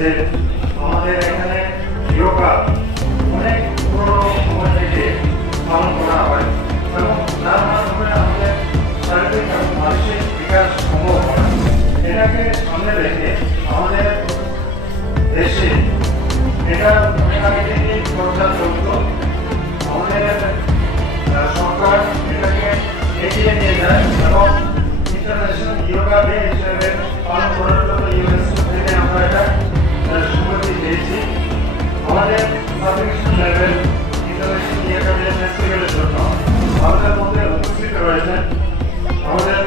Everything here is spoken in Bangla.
যে আমাদের এখানে যোগা অনেক পুরোনো সময় থেকে পালন করা হয় এবং তার মাধ্যমে আমাদের শারীরিক এবং মানসিক বিকাশ সম্ভব হয়। এটাকে সামনে রেখে আমাদের দেশে এটা অনেক আগে থেকেই চর্চা চলত। আমাদের সরকার এটাকে এগিয়ে নিয়ে যায় এবং ইন্টারন্যাশনাল যোগা ডে হিসেবে পালন করার জন্য ইউনেস্কো থেকে আমরা এটা সম্মতি পেয়েছি। আমাদের subdivision level international yoga day ফেস্টিভ্যালের জন্য আমাদের মধ্যে উপস্থিত রয়েছেন আমাদের